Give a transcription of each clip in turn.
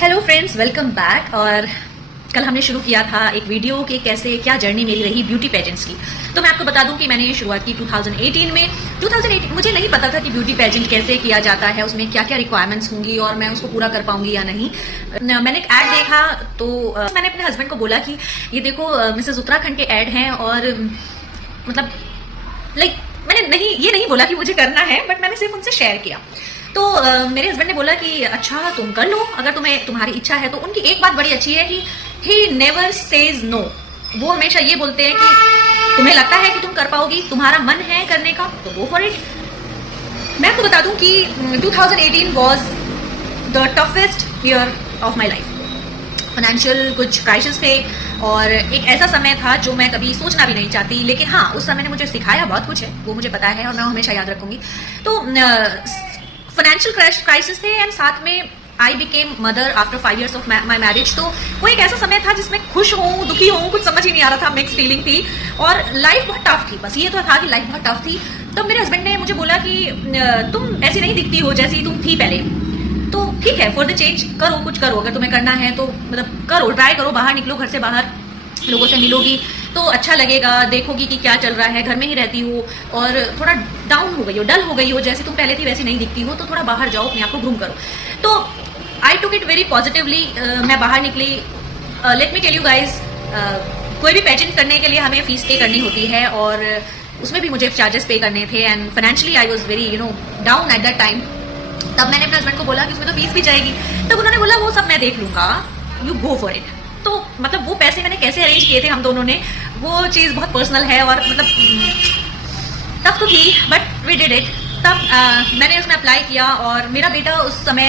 Hello friends, welcome back. और कल हमने शुरू किया था एक वीडियो कि कैसे क्या जर्नी मेरी रही ब्यूटी पेजेंट्स की। तो मैं आपको बता दूं कि मैंने ये शुरुआत की 2018 में। 2018 मुझे नहीं पता था कि ब्यूटी पेजेंट कैसे किया जाता है, उसमें क्या क्या रिक्वायरमेंट्स होंगी और मैं उसको पूरा कर पाऊंगी या नहीं। मैंने एक ऐड देखा तो मैंने अपने हस्बैंड को बोला कि ये देखो मिसेस उत्तराखंड के ऐड हैं और मतलब मैंने ये नहीं बोला कि मुझे करना है, बट मैंने सिर्फ उनसे शेयर किया। तो मेरे हस्बैंड ने बोला कि अच्छा तुम कर लो, अगर तुम्हारी इच्छा है तो। उनकी एक बात बड़ी अच्छी है कि ही नेवर सेज नो। वो हमेशा ये बोलते हैं कि तुम्हें लगता है कि तुम कर पाओगी, तुम्हारा मन है करने का तो गो फॉर इट। मैं आपको बता दूं कि 2018 was the toughest year of my life. Financial कुछ क्राइसिस थे और एक ऐसा समय था जो मैं कभी सोचना भी नहीं चाहती, लेकिन हाँ उस समय ने मुझे सिखाया बहुत कुछ है, वो मुझे पता है और मैं हमेशा याद रखूंगी। तो फाइनेंशियल क्राइसिस थे एंड साथ में I became mother after 5 years of my marriage. तो वो एक ऐसा समय था जिसमें खुश हूँ दुखी हूँ कुछ समझ ही नहीं आ रहा था, मिक्स फीलिंग थी और लाइफ बहुत टफ थी। बस ये तो था कि लाइफ बहुत टफ थी। तब मेरे हस्बैंड ने मुझे बोला कि तुम ऐसी नहीं दिखती हो जैसी तुम थी पहले, तो ठीक है फॉर द चेंज करो, कुछ करो, अगर तुम्हें करना है तो मतलब करो, ट्राई करो, बाहर निकलो, घर से बाहर लोगों से मिलोगी तो अच्छा लगेगा, देखोगी कि क्या चल रहा है। घर में ही रहती हो और थोड़ा डाउन हो गई हो, डल हो गई हो, जैसे तुम पहले थी वैसी नहीं दिखती हो, तो थोड़ा बाहर जाओ, अपने आप को ग्रूम करो। तो I took it very positively. मैं बाहर निकली। Let me tell you guys, कोई भी पेजेंट करने के लिए हमें फीस पे करनी होती है और उसमें भी मुझे चार्जेस पे करने थे and financially I was very down at that time. तब मैंने अपने हस्बैंड को बोला कि उसमें तो फीस भी जाएगी। तब उन्होंने बोला वो सब मैं देख लूंगा, यू गो फॉर इट। तो मतलब वो पैसे मैंने कैसे अरेंज किए थे हम दोनों ने, वो चीज़ बहुत पर्सनल है और मतलब तब तो थी, बट वी डिड इट। तब मैंने उसमें अप्लाई किया और मेरा बेटा उस समय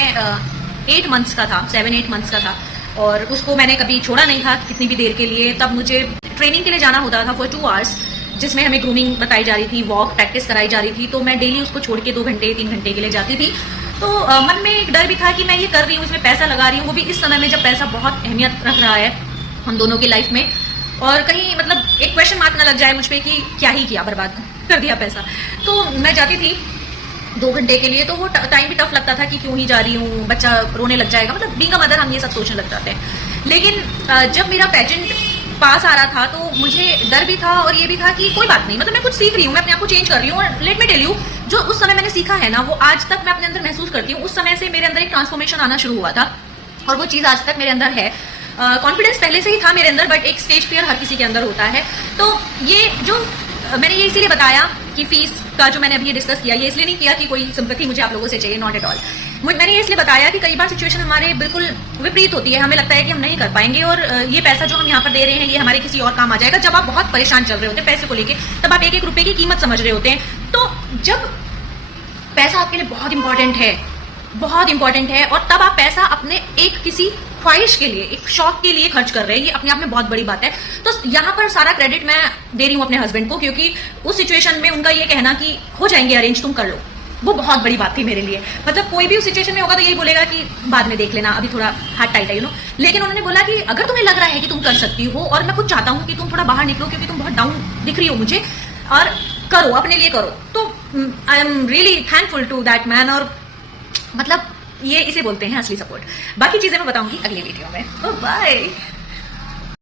8 months का था, 7-8 months का था और उसको मैंने कभी छोड़ा नहीं था कितनी भी देर के लिए। तब मुझे ट्रेनिंग के लिए जाना होता था फॉर 2 hours, जिसमें हमें ग्रूमिंग बताई जा रही थी, वॉक प्रैक्टिस कराई जा रही थी। तो मैं डेली उसको छोड़ के 2 घंटे 3 घंटे के लिए जाती थी। तो मन में एक डर भी था कि मैं ये कर रही हूँ, इसमें पैसा लगा रही हूँ, वो भी इस समय में जब पैसा बहुत अहमियत रख रहा है हम दोनों की लाइफ में, और कहीं मतलब एक क्वेश्चन मार्क ना लग जाए मुझ पर कि क्या ही किया, बर्बाद कर दिया पैसा। तो मैं जाती थी 2 घंटे के लिए, तो वो टाइम भी टफ लगता था कि क्यों ही जा रही हूँ, बच्चा रोने लग जाएगा, मतलब बीइंग अ मदर हम ये सब सोचने लग जाते हैं। लेकिन जब मेरा पेजेंट पास आ रहा था तो मुझे डर भी था और ये भी था कि कोई बात नहीं, मतलब मैं कुछ सीख रही हूँ, मैं अपने आप को चेंज कर रही हूँ। और लेट मी टेल यू, जो उस समय मैंने सीखा है ना, वो आज तक मैं अपने अंदर महसूस करती हूँ। उस समय से मेरे अंदर एक ट्रांसफॉर्मेशन आना शुरू हुआ था और वो चीज़ आज तक मेरे अंदर है। कॉन्फिडेंस पहले से ही था मेरे अंदर, बट एक स्टेज फियर हर किसी के अंदर होता है। तो ये जो मैंने ये इसीलिए बताया कि फीस का जो मैंने अभी डिस्कस किया, ये इसलिए नहीं किया कि कोई सिंपैथी मुझे आप लोगों से चाहिए, नॉट एट ऑल। मैंने ये इसलिए बताया कि कई बार सिचुएशन हमारे बिल्कुल विपरीत होती है, हमें लगता है कि हम नहीं कर पाएंगे और ये पैसा जो हम यहाँ पर दे रहे हैं ये हमारे किसी और काम आ जाएगा। जब आप बहुत परेशान चल रहे होते हैं पैसे को लेके, तब आप 1-1 रुपए की कीमत समझ रहे होते हैं। तो जब पैसा आपके लिए बहुत इंपॉर्टेंट है और तब आप पैसा अपने एक किसी ख्वाहिश के लिए, एक शौक के लिए खर्च कर रहे हैं, ये अपने आप में बहुत बड़ी बात है। तो यहाँ पर सारा क्रेडिट मैं दे रही हूँ अपने हस्बैंड को, क्योंकि उस सिचुएशन में उनका ये कहना कि हो जाएंगे अरेंज, तुम कर लो, वो बहुत बड़ी बात थी मेरे लिए। मतलब कोई भी उस सिचुएशन में होगा तो यही बोलेगा कि बाद में देख लेना, अभी थोड़ा हाथ टाइट है लेकिन उन्होंने बोला कि अगर तुम्हें लग रहा है कि तुम कर सकती हो और मैं खुद चाहता हूँ कि तुम थोड़ा बाहर निकलो क्योंकि तुम बहुत डाउन दिख रही हो मुझे, और करो, अपने लिए करो। तो I am really thankful to that man. और मतलब ये इसे बोलते हैं असली सपोर्ट। बाकी चीजें मैं बताऊंगी अगली वीडियो में। बाय।